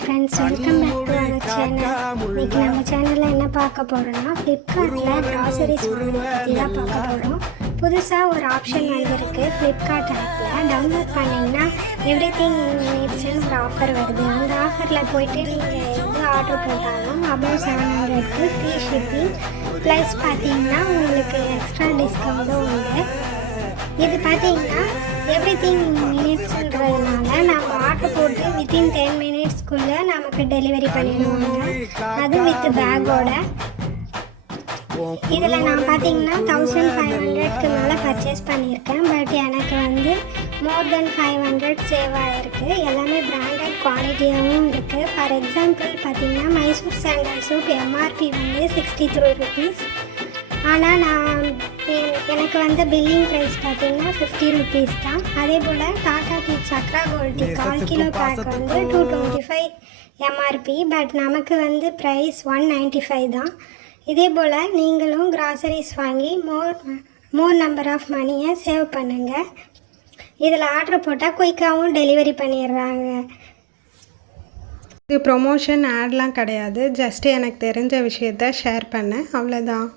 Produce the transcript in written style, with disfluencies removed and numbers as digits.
Friends, welcome back to our channel. இன்றைக்கி நம்ம சேனலில் என்ன பார்க்க போகிறோன்னா, ஃப்ளிப்கார்ட்டில் க்ராசரிஸ் பற்றி தான் பார்க்க போகிறோம். புதுசாக ஒரு ஆப்ஷன் வந்திருக்கு ஃப்ளிப்கார்ட் ஆப்பில். டவுன்லோட் பண்ணிங்கன்னா எவ்ரிதிங் மினிட்ஸ்னு ஒரு ஆஃபர் வருது. அந்த ஆஃபரில் போய்ட்டு நீங்கள் எது ஆர்டர் போட்டாலும் அபவ் 700க்கு ஃப்ரீ ஷிப்பிங் ப்ளஸ் பார்த்தீங்கன்னா உங்களுக்கு எக்ஸ்ட்ரா டிஸ்கவுண்ட்டும் உண்டு. இது பார்த்தீங்கன்னா எவ்ரிதிங் மினிட்ஸ்ன்றதுனால நம்ம ஆர்டர் போட்டு வித்தின் 10 மினிட்ஸ்க்குள்ளே நமக்கு டெலிவரி பண்ணிடுவாங்க, அது வித் பேக்கோட. இதில் நான் பார்த்தீங்கன்னா 1500க்கு மேலே பர்ச்சேஸ் பண்ணியிருக்கேன். பட் எனக்கு வந்து மோர் தென் 500 சேவ் ஆகிருக்கு. எல்லாமே பிராண்டட் குவாலிட்டியாகவும் இருக்குது. ஃபார் எக்ஸாம்பிள் பார்த்தீங்கன்னா மைசூர் சாண்டல் சோப் எம்ஆர்பி வந்து 63 rupees. ஆனால் எனக்கு வந்து பில்லிங் ப்ரைஸ் பார்த்தீங்கன்னா 50 rupees தான். அதே போல் Tata tea Chakra gold tea 1/4 kilo pack வந்து 225 எம்ஆர்பி. பட் நமக்கு வந்து ப்ரைஸ் 195 தான். இதே போல் நீங்களும் கிராசரிஸ் வாங்கி மோர் நம்பர் ஆஃப் மணியை சேவ் பண்ணுங்கள். இதில் ஆர்டர் போட்டால் குயிக்காகவும் டெலிவரி பண்ணிடுறாங்க. இது ப்ரொமோஷன் ஆட்லாம் கிடையாது, ஜஸ்ட்டு எனக்கு தெரிஞ்ச விஷயத்த ஷேர் பண்ணேன், அவ்வளோதான்.